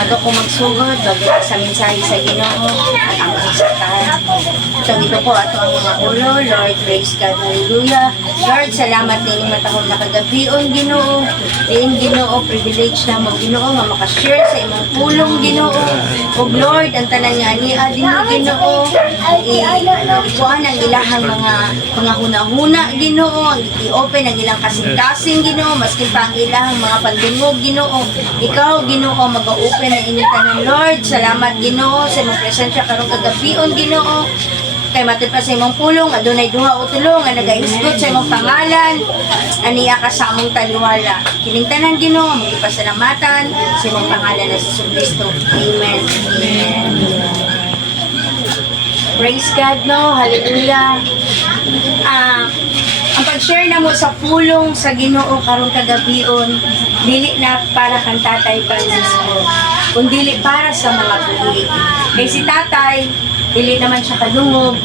bago ko magsugod, bago ko sa mensahe sa Ginoo, at ang kasasakan. Itong ito po, ato ang mga ulo, Lord, praise God, hallelujah. Lord, salamat din yung matahon na kagabion, Ginoo. Din, Ginoo, privilege na mo, Ginoo, nga makashare sa imong pulong, Ginoo. O Lord, ang tanan nga niya, din mo, Ginoo, ikuhan ang ilahang mga huna-huna, Ginoo, ang i-open ang ilang kasing-kasing, Ginoo, maski pa ang ilahang mga pandungog, Ginoo. Ikaw, Ginoo, mag-open ang inyong tanan, Lord. Salamat, Ginoo, sa imong presensya karong kagabion, Ginoo. Kay matod pa sa imong pulong, adunay duha o tulo nga nagaisgot sa imong pangalan, aniya ka sa among taliwala. Kining tanan, Ginoo, magipasalamatan sa imong pangalan na sa Kristo. Amen. Amen. Praise God, no? Hallelujah. Ang pag-share na mo sa pulong sa Ginoo karong kagabion, dili na para kang Tatay Francisco, kundi para sa mga buhi. Kay si Tatay, dili naman siya kadungog.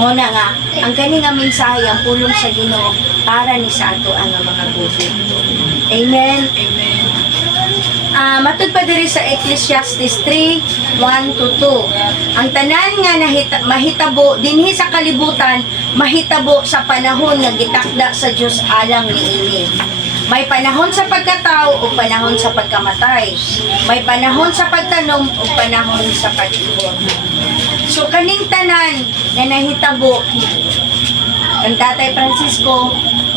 Muna nga, ang kani nga mensahe, ang pulong sa Ginoo, para ni sa ato ang mga buhi. Amen? Amen. Matud pa diri sa Ecclesiastes 3:1-2. Ang tanan nga mahitabo dinhi sa kalibutan, mahitabo sa panahon nga gitakda sa Dios alang niini. May panahon sa pagkatao o panahon sa pagkamatay. May panahon sa pagtanom o panahon sa pag-ibon. So kaning tanan nga nahitabo ang Tatay Francisco,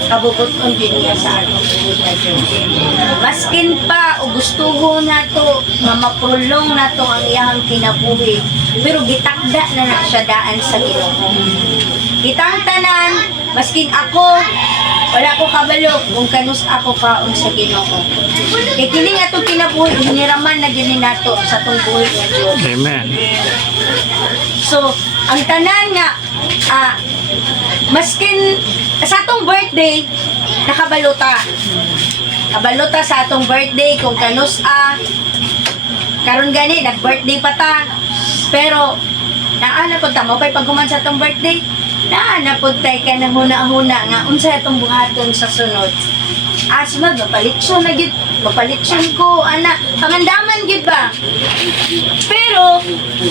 kabubuton din niya sa atong buhay Diyos. Maskin pa o gustuho nato nga maprolong nato ang iyang kinabuhi, pero gitakda na siya daan sa Ginoo. Kitang tanan, maskin ako, wala ko kabalo kung kanus ako kaon sa Ginoo. Kay kining atong kinabuhi, hiniraman na gini nato sa atong buhay nga Dios. Amen. So, ang tanan nga, maskin sa atong birthday, nakabalota. Kabalota sa atong birthday kung kanus karon gani nag-birthday pa ta. Pero naana pud ta mo pag human sa atong birthday, naana pud tay ka na huna-huna nga unsa atong buhaton sa sunod. Sunod mapalitson na gid, mapalitson ko ana, pangandaman gid ba. Pero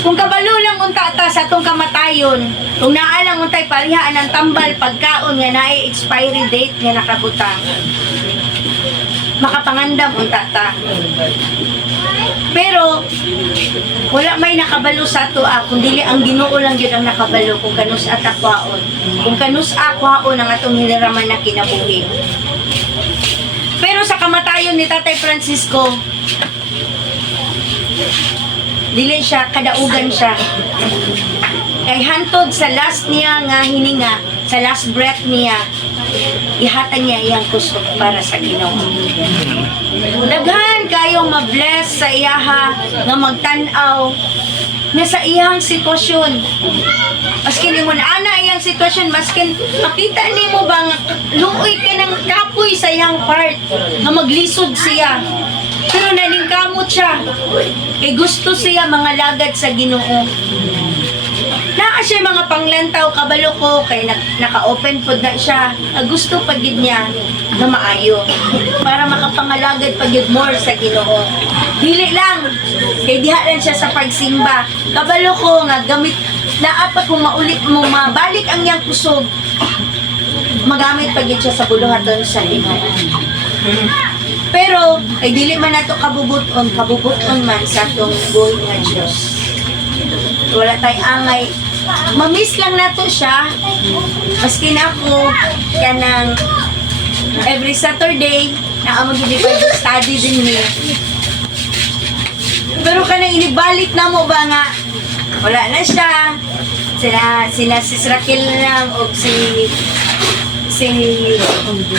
kung kabalo lang unta ta sa atong kamatayon, kung naa lang untay parihaan ang tambal pagkaon nga naay expiry date nga nakabutang, makapangandam unta ta. Pero wala may nakabalo sa ato kung dili ang Ginoo lang gyud ang nakabalo kung kanus atakwaon. Kung kanus akwaon ang atong hiniraman na kinabuhi. Pero sa kamatayon ni Tatay Francisco, dili siya, kadaugan siya. Kay hantod sa last niya nga hininga, sa last breath niya, ihatag niya iyang kusog para sa Ginoo. Daghan kayong ma-bless sa iyaha nga magtan-aw nga sa iyang sitwasyon. Maskin mo na ana iyang sitwasyon, maskin makita nimo ba nga luoy ka ng kapoy sa iyang part nga maglisod siya. Pero naningkamot siya. Kay gusto siya mga lagad sa Ginoo. Naa siya mga panglantaw kabalo ko kay naka-open pod na siya. Gusto pagid niya na maayo para makapangalagad pagid more sa Ginoo. Dili lang kay diha lang siya sa pagsimba. Kabalo ko nga gamit naa pa kung maulit mo mabalik ang iyang kusog, magamit pagid siya sa buluhaton sa Ginoo. Pero ay dili man nato kabubuton man sa atong buhay nga Dios. Wala tay angay, mamiss lang nato siya. Maski na ako kanang every Saturday naa mag-Bible study din niya. Pero kanang inibalik na mo ba nga wala na siya. Sila si Raquel lang o si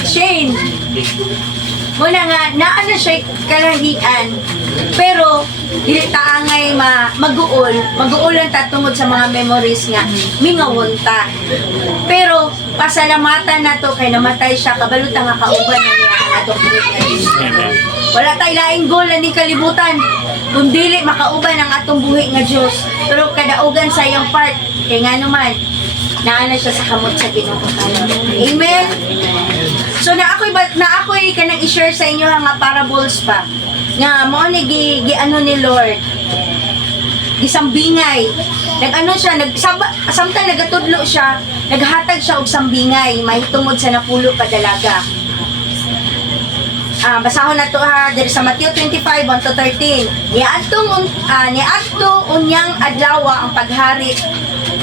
Shane. Muna nga, naana siya kalahian. Pero, dili taangay mag-uulan ta tungod sa mga memories nga, mingawon ta. Pero, pasalamatan na to kay namatay siya, kabalutan nga kauban na niya ang atong buhay. Wala tayo laing goal na kalibutan. Kung dili makauban ang atong buhay nga Diyos. Pero kadaugan sa iyang part, kay nga naman, naana siya sa kamot sa Ginoo. Amen? So na ako'y kanang i-share sa inyo nga parables pa. Nga mo ni gi ano ni Lord. Gisambingay. Nag-ano siya, samtang nagatudlo siya, naghatag siya og sambingay, mahitungod sa napulo ka dalaga. Basahon na to ha, diri sa Matthew 25, 1 to 13. Niadto unyang adlaw ang paghari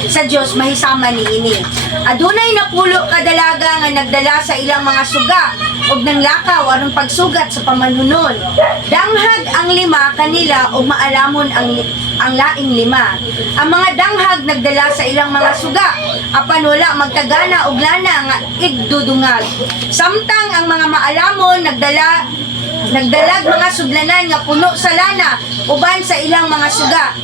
sa Dios mahisama niini. Adunay napulo ka dalaga nga nagdala sa ilang mga suga og nang lakaw aron pagsugat sa pamanhunon. Danghag ang 5 kanila og maalamon ang laing 5. Ang mga danghag nagdala sa ilang mga suga apan wala magtagana og lana nga igdudungag. Samtang ang mga maalamon nagdalag mga sudlanan nga puno sa lana uban sa ilang mga suga.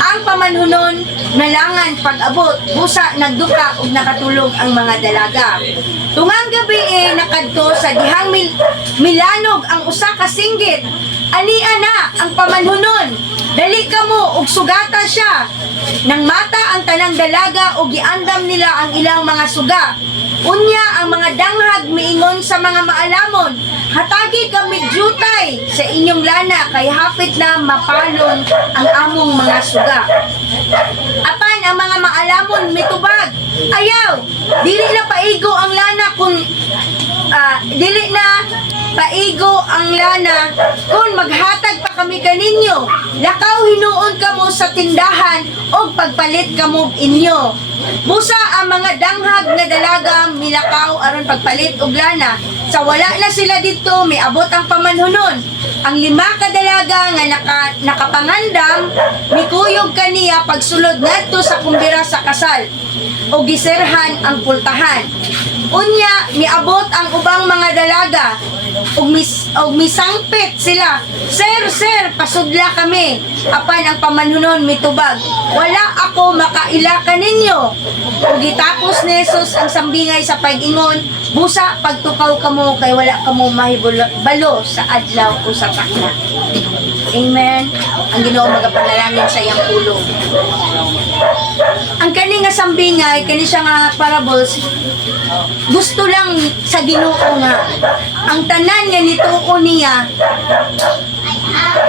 Ang pamanhunon nalangan pag-abot, busa nagduka ug nakatulog ang mga dalaga. Tungang gabi nakadto sa dihang milanog ang usa ka singgit. Ania na ang pamanhunon. Dali kamo ug sugata siya. Nang mata ang tanang dalaga ug giandam nila ang ilang mga suga. Unya ang mga danghag miingon sa mga maalamon, hatagi kami jutay sa inyong lana kay hapit na mapalon ang among mga suga. Apan ang mga maalamon mitubag, ayaw, dili na paigo ang lana kung maghatag pa kami kaninyo. Lakaw hinuon kamo sa tindahan o pagpalit kamo inyo. Busa ang mga danghag nga dalaga milakaw aron pagpalit og lana. Sa wala na sila dito, may abot ang pamanhunon. Ang 5 ka dalaga nga nakapangandam, mikuyog kaniya pagsulod ngadto sa kumbira sa kasal o giserhan ang pultahan. Unya, miabot ang ubang mga dalaga ug misangpit sila. Sir, pasudla kami. Apan ang pamanhunon mitubag, wala ako makaila kaninyo. Ug gitapos ni Jesus ang sambingay sa pag-ingon, busa pagtukaw kamo kay wala kamo mahibalo sa adlaw o sa takna. Amen. Ang Ginoo magapanalangin sa iyang pulong. Ang kani nga sambingay, kani siya nga parables, gusto lang sa Ginoo nga ang tanan nga nituo niya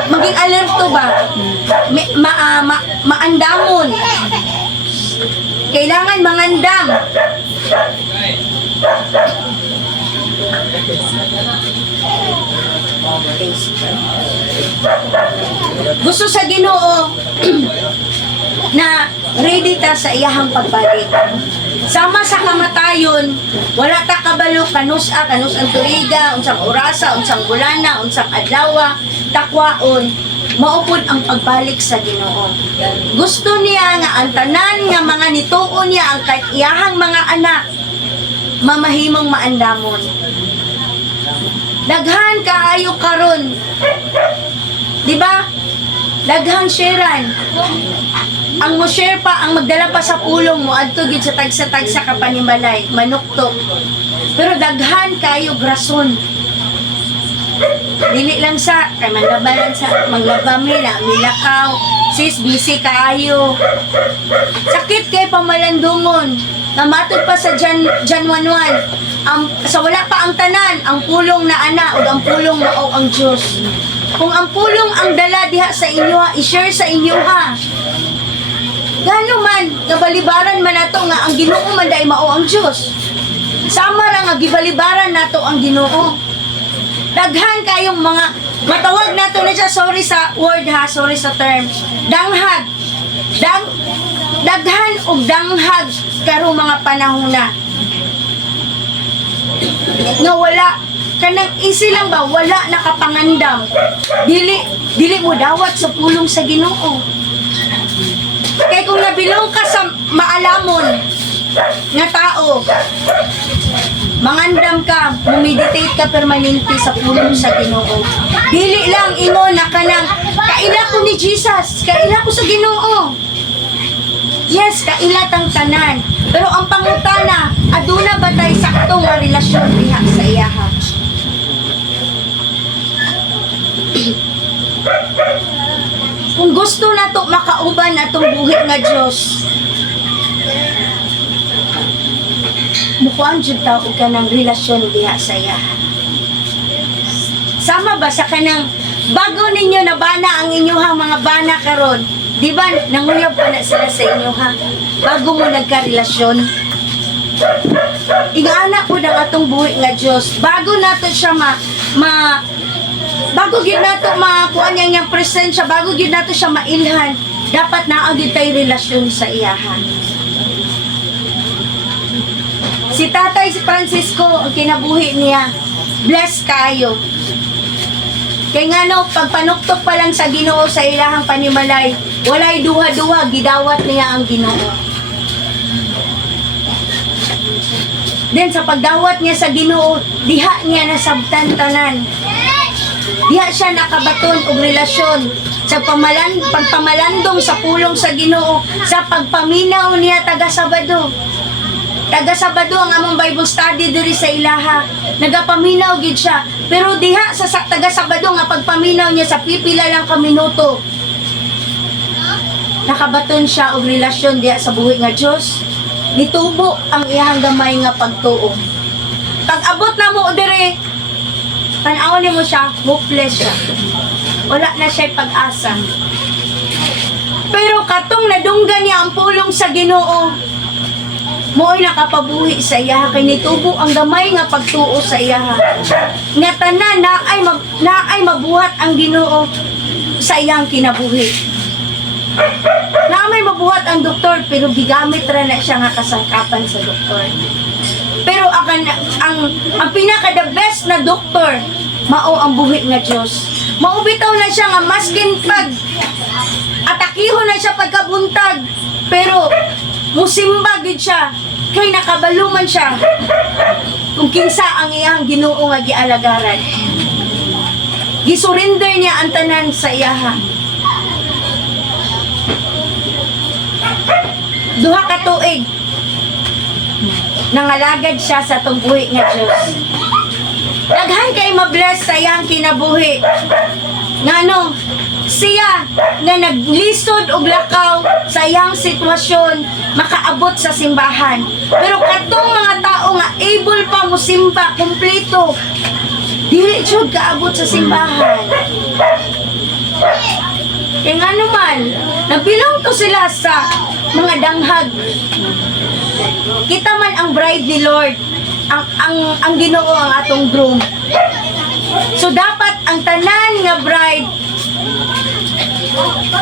maging alerto ba, maandamon, kailangan mangandam. Gusto sa Ginoo na ready ta sa iyahang pagbalik. Sama sa kamatayon, wala ta kabalo kanus ang tuiga, unsang orasa, unsang bulana, unsang adlaw, takwaon, maupod ang pagbalik sa Ginoo. Gusto niya nga ang tanan nga mga nituon niya ang iyahang mga anak mamahimong maandamon. Daghan kaayo karon. Di ba? Daghang sharean. Ang mo share pa, ang magdala pa sa pulong mo adto gid sa tagsa-tagsa ka panimalay, manuktok. Pero daghan kayo grason. Dili lang sa kay manlabalan sa manglabami na milakaw, sis busy kaayo. Sakit kay pamalandungon. Namatod pa sa Jan 1:1. Sa wala pa ang tanan, ang pulong na ana ug ang pulong mao ang Dios. Kung ang pulong ang dala diha sa inyo, i-share sa inyo ha. Gano man, gabalibaran man nato nga ang Ginoo man dai mao ang Dios. Sama ra nga gibalibaran nato ang Ginoo. Daghan kayong mga matawag nato na siya, sorry sa word ha, sorry sa term. Danghag. Daghan og danghag karong mga panahona. Nga wala kanang easy lang ba, wala nakapangandam. Dili mo dawat sa pulong sa Ginoo. Kaya kung nabilong ka sa maalamon nga tao, mangandam ka, meditate ka permanente sa pulong sa Ginoo. Dili lang ingon na kanang kaila ko ni Jesus, kaila ko sa Ginoo. Yes, kaila tang tanan. Pero ang pangutana, aduna ba tay sakto nga relasyon diha sa iyaha? Kung gusto na to makauban atong buhi nga Dios, mukuan jud ta og kanang relasyon diha sa iya. Sama ba sa kanang bago ninyo nabana ang inyong mga bana karon, di ba nanguyab pa na sila sa inyo ha? Bago mo nagka-relasyon. Ingana po ng atong buhi nga Diyos. Bago nato siya bago gid nato makuha niya niyang presensya, bago gid nato siya mailhan, dapat naagid tay relasyon sa iyahan. Si Tatay Francisco, ang kinabuhi niya, bless kayo. Kaya nga no, pagpanuktok pa lang sa Ginoo sa ilahang panimalay, walay duha-duha, gidawat niya ang Ginoo. Then sa pagdawat niya sa Ginoo, diha niya nasabtan tanan. Diha siya nakabaton og relasyon sa pagpamalandong sa pulong sa Ginoo, sa pagpaminaw niya taga Sabado. Taga Sabado ang among Bible study diri sa ilaha. Nagapaminaw gid siya. Pero diha sa taga Sabado nga pagpaminaw niya sa pipila lang ka minuto. Nakabaton siya og relasyon diha sa buhi nga Dios. Nitubo ang iyang gamay nga pagtuo. Pag abot na mo diri, tan-awon mo siya, hopeless siya. Wala na siya pag-asa. Pero katong nadunggan niya ang pulong sa Ginoo, mo'y nakapabuhi sa iya, kay nitubo ang gamay nga pagtuo sa iya. Nga tanan naay mabuhat ang Ginoo sa iyang kinabuhi. Naamay mabuhat ang doktor, pero gigamit ra na siya nga kasangkapan sa doktor. Pero ang pinaka the best na doktor, mao ang buhi nga Dios. Maubitaw na siya nga maskin pag atakihon na siya pagkabuntag, pero musimba gid siya kay nakabaluman siya kung kinsa ang iyang Ginoo nga gialagaran. Gisurrender niya ang tanan sa iyaha. Duha ka tuig nangalagad siya sa tungbuhi nga Dios. Daghan kay mabless sa iyang kinabuhi. Ngano siya nga naglisod og lakaw sa iyang sitwasyon makaabot sa simbahan. Pero katong mga tao nga able pa mo simba kompleto, dili jud kaabot sa simbahan. Kaya nga naman, nabilong to sila sa mga danghag. Kita man ang bride ni Lord, ang Ginoo ang atong groom. So dapat ang tanan nga bride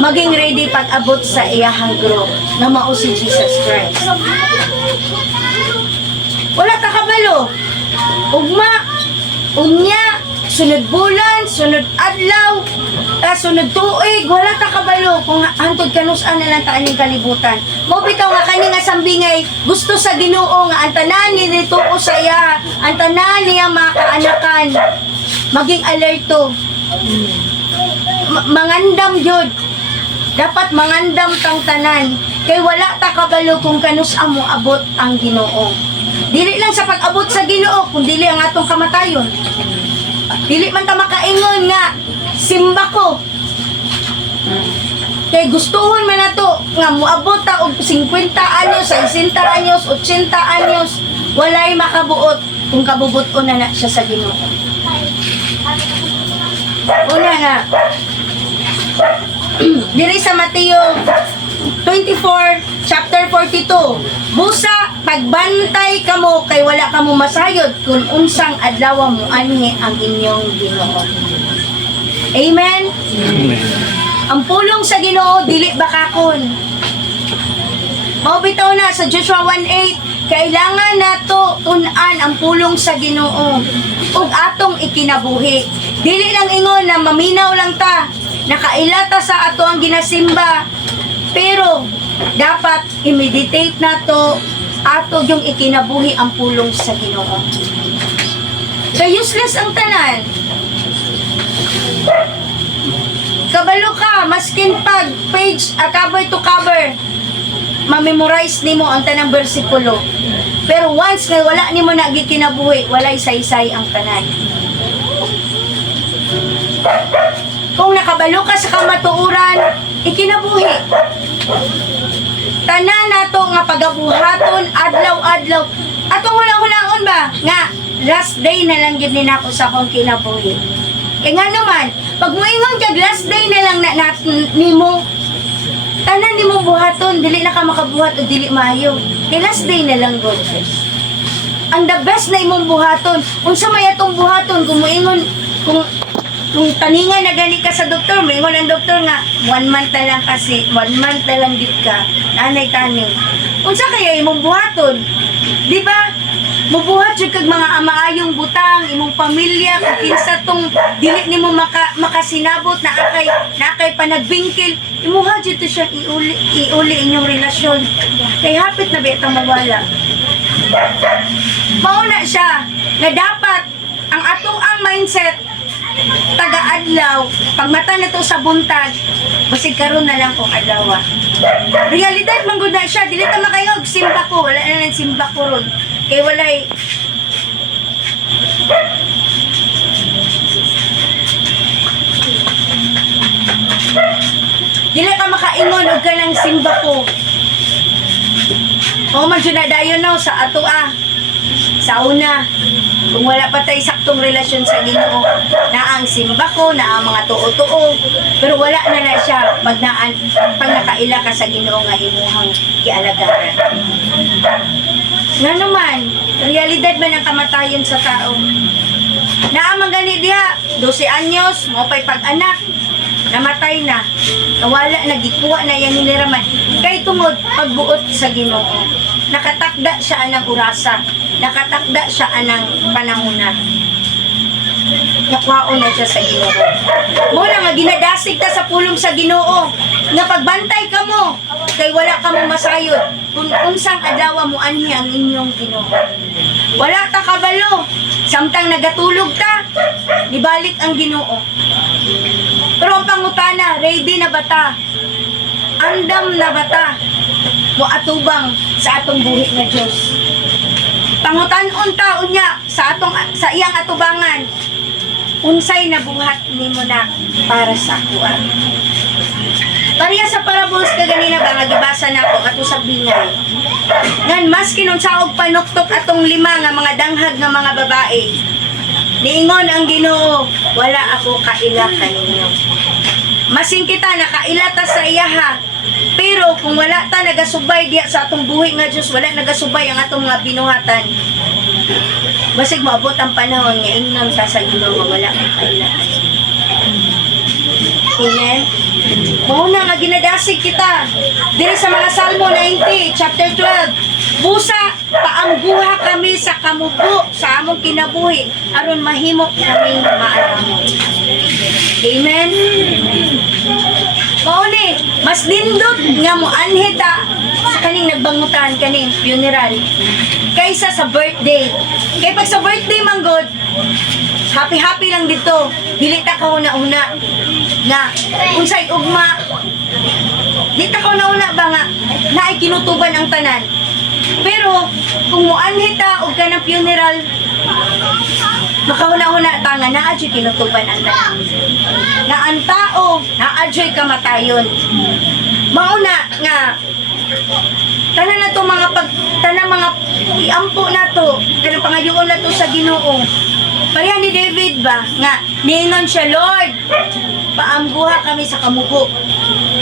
maging ready pag abot sa iyahang groom na mao si Jesus Christ. Wala ta kabalo. Ugma, unya, sunod bulan, sunod adlaw, sunod tuig, wala ta kabalo kung hantod kanus-an na lang ta aning kalibutan. Mo bitaw nga kani nga sambingay gusto sa Ginoo nga ang tanan ni dituo sa iya, ang tanan niya mga kaanakan maging alerto. Mangandam jud. Dapat mangandam tang tanan kay wala ta kabalo kung kanus-an mo abot ang Ginoo. Dili lang sa pag-abot sa Ginoo, kung dili ang atong kamatayon. Dili man ta makaingon nga simba ko. Kay gustuhon man nato nga moabot ta og 50 anyos, 60 anyos, 80 anyos, walay makabuot kung kabubuton na siya sa Ginoo. Una nga, diri sa Mateo 24, chapter 42, busa, pagbantay kamo kay wala kamo masayod kung unsang adlaw mo anhi ang inyong Ginoo. Amen? Amen. Ang pulong sa Ginoo dili bakakon. Maubitaw na sa Joshua 1:8, kailangan nato tun-an ang pulong sa Ginoo ug atong ikinabuhi. Dili lang ingon na maminaw lang ta, nakailata sa ato ang ginasimba, pero dapat i-meditate nato ato yung ikinabuhi ang pulong sa Ginoo. So useless ang tanan. Kabalo ka, maskin pag page, cover to cover, ma-memorize nimo ang tanang bersikulo. Pero once nga wala nimo na gikinabuhi, walay saysay ang tanan. Kung nakabalo ka sa kamatuuran, ikinabuhi. Tanan nato nga pagabuhaton adlaw-adlaw, Atong hulang-hulaon ba nga last day na lang gid ni nako sa akong kinabuhi. Kaya nga naman, pag moingon kag last day na lang na nimo, tanan nimo buhaton, dili na ka makabuhat o dili maayo. Kaya last day na lang God. Ang the best na imong buhaton. Unsa may atong buhaton kung moingon kung taningan na gani ka sa doktor, moingon ang doktor nga 1 month na lang kasi, 1 month na lang gid ka. Anay taning. Unsa kaya imong buhaton? Di ba? Mubuhat jud kag mga amaayong butang imong pamilya kung kinsa tong dili nimo makasinabot na akay panagbingkil, imuha jud to siya iuli inyong relasyon. Kay hapit na betang mawala. Mauna siya na dapat ang atong ang mindset taga-adlaw, pag mata na to sa buntag, basig karon na lang kung adlaw. Realidad man gud na siya, dili ta makayog simba ko, wala na nang simba ko ron. Kay walay dili ka makaingon og kanang simba ko. O man jud na dayon no sa ato sa una. Kung wala pa tayo saktong relasyon sa Ginoo, na ang simba ko, na ang mga tuo-tuo, pero wala na na siya pag nakaila ka sa Ginoo nga imuhang gialagaran. Nga naman, realidad man ang kamatayon sa tao. Naamang gani diha, 12 anyos, mo pa'y pag-anak, namatay na, nawala, nagikuha na yan hiniraman. Kay tungod, pagbuot sa Ginoo, nakatakda siya anang urasa, nakatakda siya anang panahuna. Nakwaon na siya sa Ginoo. Muna nga ginadasig ta sa pulong sa Ginoo, nga pagbantay ka mo, kay wala ka mo masayod, kung unsang adlaw mo anhi ang inyong Ginoo. Wala ta kabalo, samtang nagatulog ta, nibalik ang Ginoo. Pero ang pangutana, ready na ba ta? Andam na ba ta? Mo atubang sa atong buhi nga Dios. Pangutan-on ta unya sa iyang atubangan. Unsay nabuhat nimo na para sa kuan. Pariya sa parables ka ganina ba nga gibasa nako ato sa bingay. Ngan mas kinunsaog panuktok atong 5 nga mga danghag nga mga babae. Niingon ang Ginoo, wala ako kaila kaninyo. Masing kita nakaila ta sa iyaha. Pero kung wala ta nagasubay diya sa atong buhi nga Dios, wala nagasubay ang atong mga binuhatan. Basig maabot ang panahon nga ingnon ta sa Ginoo wala kang kailangan. Amen. Mauna nga ginadasig kita. Diri sa mga Salmo 90, chapter 12. Busa, paangguha kami sa kamubo sa among kinabuhi aron mahimo kami maalamon. Amen. Mauni, mas nindot nga mo anhita kaning nagbangutan kaning funeral kaysa sa birthday. Kay pag sa birthday manggod, happy lang dito. Dili ta kauna-una nga unsay ugma. Dili ta kauna-una ba nga naay kinutuban ang tanan. Pero kung mo anhita og kanang funeral, makauna-una ta nga naa jud kinutuban ang tanan. Nga ang tao naa jud kamatayon. Mauna nga tanan na to mga mga iampo na to, kanang pangayoon na to sa Ginoo. Pareha ni David ba nga ningon siya, Lord, paamguha kami sa kamubo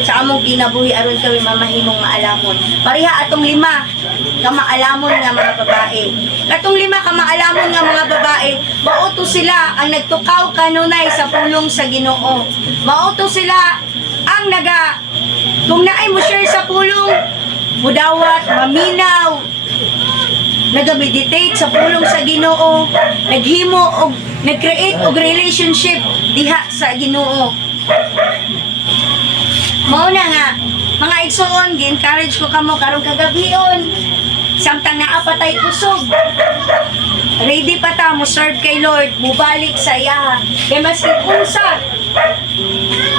sa among kinabuhi aron kami mamahimong maalamon. Pareha atong 5 ka maalamon nga mga babae. Katong 5 ka maalamon nga mga babae, mauto sila ang nagtukaw kanunay sa pulong sa Ginoo. Mauto sila ang kung naay mo share sa pulong, mudawat, maminaw, nagameditate sa pulong sa Ginoo, naghimo og nag-create og relationship diha sa Ginoo. Mao na nga mga igsoon, gi-encourage ko kamo karong kagabion samtang naa pa tay kusog. Ready pa ta mo serve kay Lord, mubalik sa iya. Kay maski unsa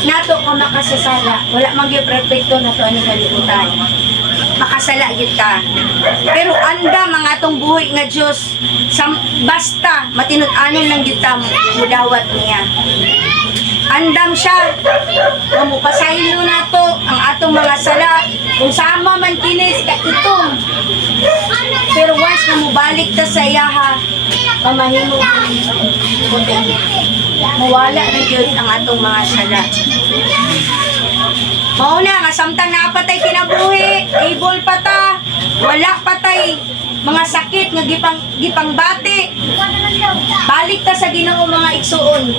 nato ka makasasala, wala man gyud perfecto nato ani kalibutan. Makasala gyud ka. Pero anda mga atong buhi nga Dios, basta matinud-anon lang gyud ta mo dawat niya. andam siya. Mamupasaylo na to ang atong mga sala. Kung sama man kinis ka itong. Pero once na mubalik ta sa iyaha, pamahimo mawala na yun ang atong mga sala. Mauna nga, samtang napatay kinabuhi, able pa ta, wala patay, mga sakit nga gipang bati. Balik ta sa Ginoo mga igsuon.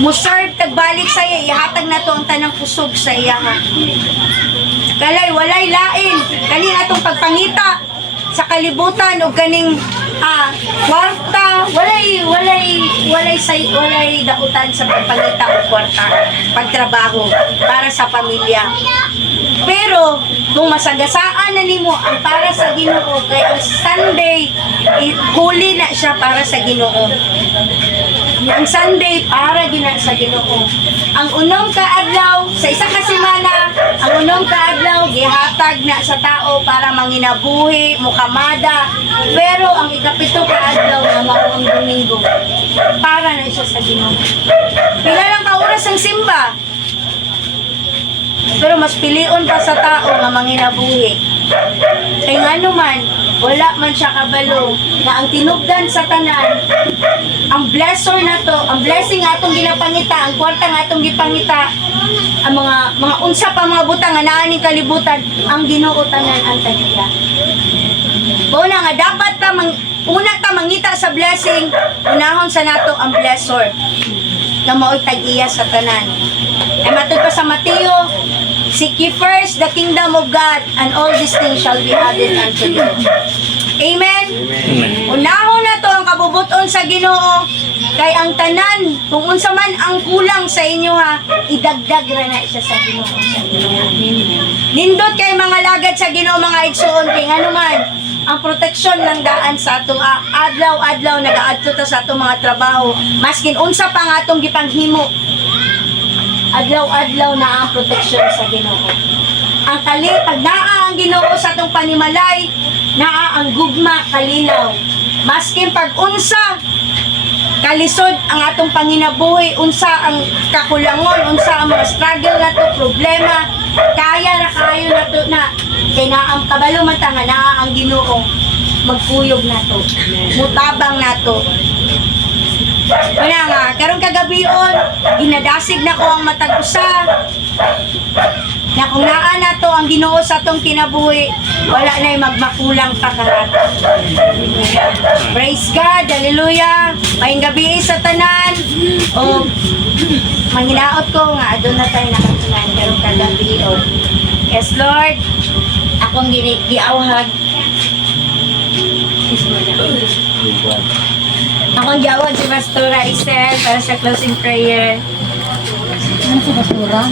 Muserve tagbalik sa iya, ihatag na to ang tanang kusog sa iya ha. Kalay walay lain, kani atong pagpangita sa kalibutan o kaning kwarta, walay dautan sa pagpangita o kwarta, pagtrabaho para sa pamilya. Pero kung masagasaan na nimo ang para sa Ginoo, kay ang Sunday huli na siya para sa Ginoo. Ang Sunday para gina sa Ginoo. Ang unong kaadlaw sa isa ka semana, ang unong kaadlaw gihatag na sa tao para manginabuhi, mukamada. Pero ang ikapito kaadlaw nga mao ang Domingo para na siya sa Ginoo. Pila lang ka oras ang simba. Pero mas pilion pa sa tao nga manginabuhi. Kay ngano man, wala man siya kabalo na ang tinubdan sa tanan, ang blessor na to, ang blessing nga atong ginapangita, ang kwarta nga atong gipangita, ang mga unsa pa mga butang nga naa ning kalibutan, ang Ginoo tanan ang tagiya. Una nga dapat ta una ta mangita sa blessing, unahon sa nato ang blessor nga mao'y tag-iya sa tanan. Ay matod pa sa Mateo, seek ye first the kingdom of God, and all these things shall be added unto you. Amen? Unahon na to ang kabubuton sa Ginoo, kay ang tanan, kung unsa man ang kulang sa inyo ha, idagdag ra na siya sa Ginoo. Nindot kay mga lagad sa Ginoo mga igsuon, kay ngano man, ang proteksyon ng daan sa atong adlaw-adlaw nagaadto ta sa atong mga trabaho, maskin unsa pa nga atong gipanghimo, adlaw-adlaw na ang proteksyon sa Ginoo. Ang pag naa ang Ginoo sa atong panimalay, naa ang gugma kalinaw. Maskin pag unsa kalisod ang atong panginabuhi, unsa ang kakulangon, unsa ang mga struggle na to, problema, kaya na kayo na to na kay na ang kabalo man ta nga naa ang Ginoo, magpuyog na to, mutabang na to. Wala nga, karong kagabion, ginadasig na ko ang matag usa. Na kung naa na to ang Ginoo sa tong kinabuhi, wala na'y magmakulang pakarat. Praise God, hallelujah. Maayong gabi sa tanan. O manghinaot ko nga adun na tayo nakatunan karong kagabion. Yes Lord, akong giawhag. Akong giawhag si Pastora Isel para sa closing prayer. Ano si Basura?